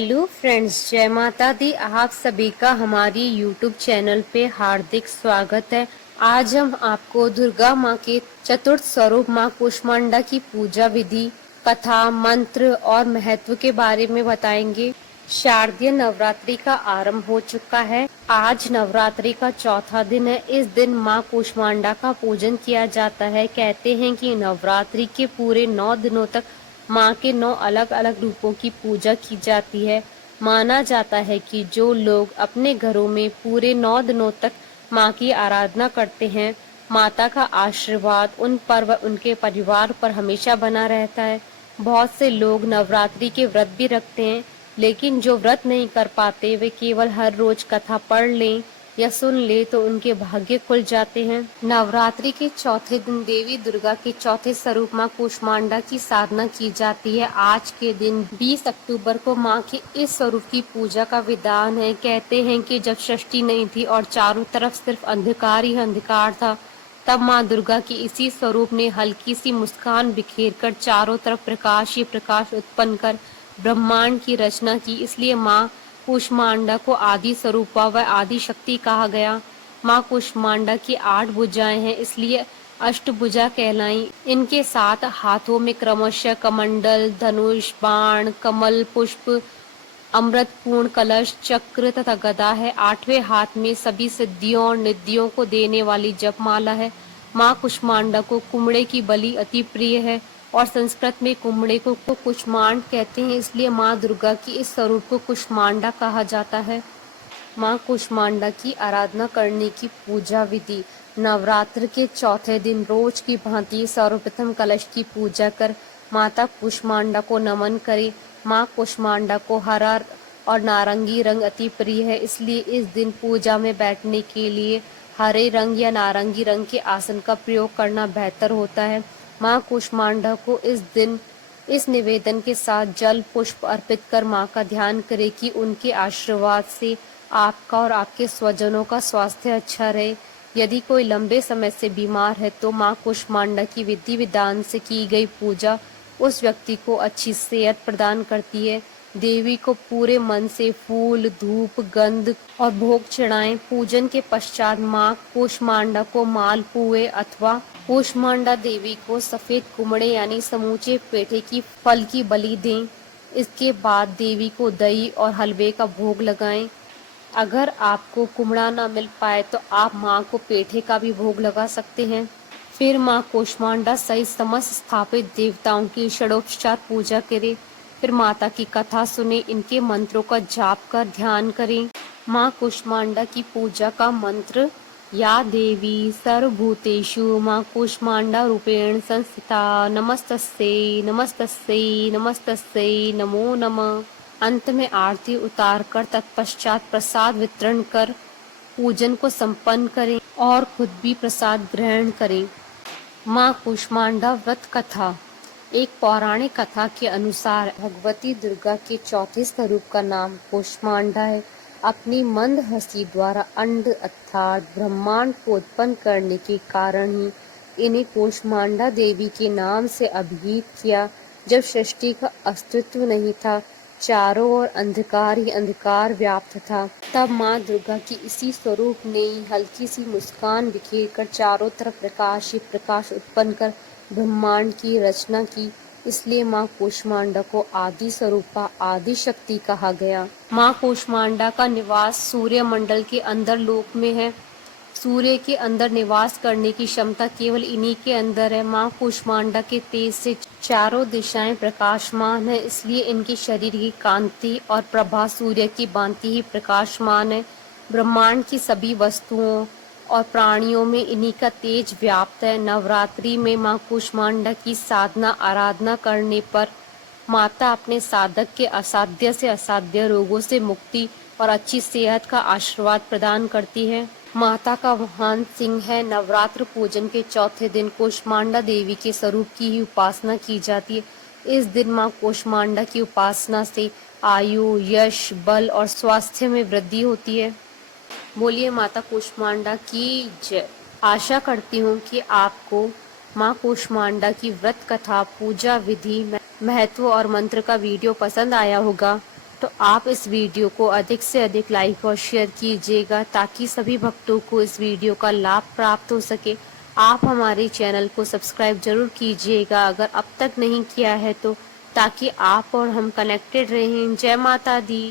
Hello friends, जय माता दी। आप सभी का हमारी यूट्यूब चैनल पे हार्दिक स्वागत है। आज हम आपको दुर्गा माँ के चतुर्थ स्वरूप माँ कूष्मांडा की पूजा विधि, कथा, मंत्र और महत्व के बारे में बताएंगे। शारदीय नवरात्रि का आरंभ हो चुका है। आज नवरात्रि का चौथा दिन है। इस दिन माँ कूष्मांडा का पूजन किया जाता है। कहते हैं कि नवरात्रि के पूरे 9 दिनों तक माँ के 9 अलग अलग रूपों की पूजा की जाती है। माना जाता है कि जो लोग अपने घरों में पूरे 9 दिनों तक माँ की आराधना करते हैं, माता का आशीर्वाद उन पर व उनके परिवार पर हमेशा बना रहता है। बहुत से लोग नवरात्रि के व्रत भी रखते हैं, लेकिन जो व्रत नहीं कर पाते वे केवल हर रोज कथा पढ़ लें या सुन ले तो उनके भाग्य खुल जाते हैं। नवरात्रि के चौथे दिन देवी दुर्गा के चौथे स्वरूप माँ कूष्मांडा की साधना की जाती है। आज के दिन 20 अक्टूबर को माँ के इस स्वरूप की पूजा का विधान है। कहते हैं कि जब षष्ठी नहीं थी और चारों तरफ सिर्फ अंधकार ही अंधकार था, तब माँ दुर्गा की इसी स्वरूप ने हल्की सी मुस्कान बिखेर कर चारों तरफ प्रकाश ही प्रकाश उत्पन्न कर ब्रह्मांड की रचना की। इसलिए माँ कूष्मांडा को आदि स्वरूपा व आदि शक्ति कहा गया। माँ कूष्मांडा की 8 भुजाएं हैं, इसलिए अष्टभुजा कहलाई। इनके 7 हाथों में क्रमशः कमंडल, धनुष, बाण, कमल पुष्प, अमृत पूर्ण कलश, चक्र तथा गदा है। 8वें हाथ में सभी सिद्धियों और निधियों को देने वाली जपमाला है। माँ कुष्मांडा को कुमड़े की बलि अति प्रिय है और संस्कृत में कुमड़े को कुष्मांड कहते हैं, इसलिए माँ दुर्गा की इस स्वरूप को कुष्मांडा कहा जाता है। माँ कूष्मांडा की आराधना करने की पूजा विधि। नवरात्र के चौथे दिन रोज की भांति सर्वप्रथम कलश की पूजा कर माता कूष्मांडा को नमन करें। माँ कूष्मांडा को हरा और नारंगी रंग अति प्रिय है, इसलिए इस दिन पूजा में बैठने के लिए हरे रंग या नारंगी रंग के आसन का प्रयोग करना बेहतर होता है। माँ कूष्मांडा को इस दिन इस निवेदन के साथ जल पुष्प अर्पित कर माँ का ध्यान करें कि उनके आशीर्वाद से आपका और आपके स्वजनों का स्वास्थ्य अच्छा रहे। यदि कोई लंबे समय से बीमार है तो माँ कूष्मांडा की विधि विधान से की गई पूजा उस व्यक्ति को अच्छी सेहत प्रदान करती है। देवी को पूरे मन से फूल, धूप, गंध और भोग चढ़ाएं। पूजन के पश्चात माँ कूष्मांडा को मालपुए अथवा कूष्मांडा देवी को सफेद कुमड़े यानी समूचे पेठे की फल की बलि दें। इसके बाद देवी को दही और हलवे का भोग लगाएं। अगर आपको कुमड़ा ना मिल पाए तो आप माँ को पेठे का भी भोग लगा सकते हैं। फिर माँ कूष्मांडा सहित समस्त स्थापित देवताओं की षडोपचार पूजा करें। फिर माता की कथा सुने, इनके मंत्रों का जाप कर ध्यान करें। माँ कूष्मांडा की पूजा का मंत्र: या देवी सर्वभूतेषु माँ कूष्मांडा रूपेण संस्थिता, नमस्तस्यै नमस्तस्यै नमस्तस्यै नमो नमः। अंत में आरती उतार कर तत्पश्चात प्रसाद वितरण कर पूजन को संपन्न करें और खुद भी प्रसाद ग्रहण करें। माँ कूष्मांडा व्रत कथा। एक पौराणिक कथा के अनुसार भगवती दुर्गा के चौथे स्वरूप का नाम कूष्मांडा है। अपनी मंद हंसी द्वारा अंड अर्थात ब्रह्मांड को उत्पन्न करने के कारण ही इन्हें कूष्मांडा देवी के नाम से अभिहित किया। जब सृष्टि का अस्तित्व नहीं था, चारों ओर अंधकार ही अंधकार व्याप्त था, तब माँ दुर्गा की इसी स्वरूप ने हल्की सी मुस्कान बिखेर कर चारों तरफ प्रकाश ही प्रकाश उत्पन्न कर ब्रह्मांड की रचना की। इसलिए माँ कूष्मांडा को आदि स्वरूपा आदि शक्ति कहा गया। माँ कूष्मांडा का निवास सूर्य मंडल के अंदर लोक में है। सूर्य के अंदर निवास करने की क्षमता केवल इन्हीं के अंदर है। माँ कूष्मांडा के तेज से चारों दिशाएं प्रकाशमान है, इसलिए इनके शरीर की कांति और प्रभा सूर्य की भांति ही प्रकाशमान है। ब्रह्मांड की सभी वस्तुओं और प्राणियों में इन्हीं का तेज व्याप्त है। नवरात्रि में माँ कूष्मांडा की साधना आराधना करने पर माता अपने साधक के असाध्य से असाध्य रोगों से मुक्ति और अच्छी सेहत का आशीर्वाद प्रदान करती है। माता का महान सिंह है। नवरात्र पूजन के चौथे दिन कूष्मांडा देवी के स्वरूप की ही उपासना की जाती है। इस दिन माँ कूष्मांडा की उपासना से आयु, यश, बल और स्वास्थ्य में वृद्धि होती है। बोलिए माता कूष्मांडा की जय। आशा करती हूँ कि आपको माँ कूष्मांडा की व्रत कथा, पूजा विधि, महत्व और मंत्र का वीडियो पसंद आया होगा। तो आप इस वीडियो को अधिक से अधिक लाइक और शेयर कीजिएगा ताकि सभी भक्तों को इस वीडियो का लाभ प्राप्त हो सके। आप हमारे चैनल को सब्सक्राइब जरूर कीजिएगा अगर अब तक नहीं किया है तो, ताकि आप और हम कनेक्टेड रहें। जय माता दी।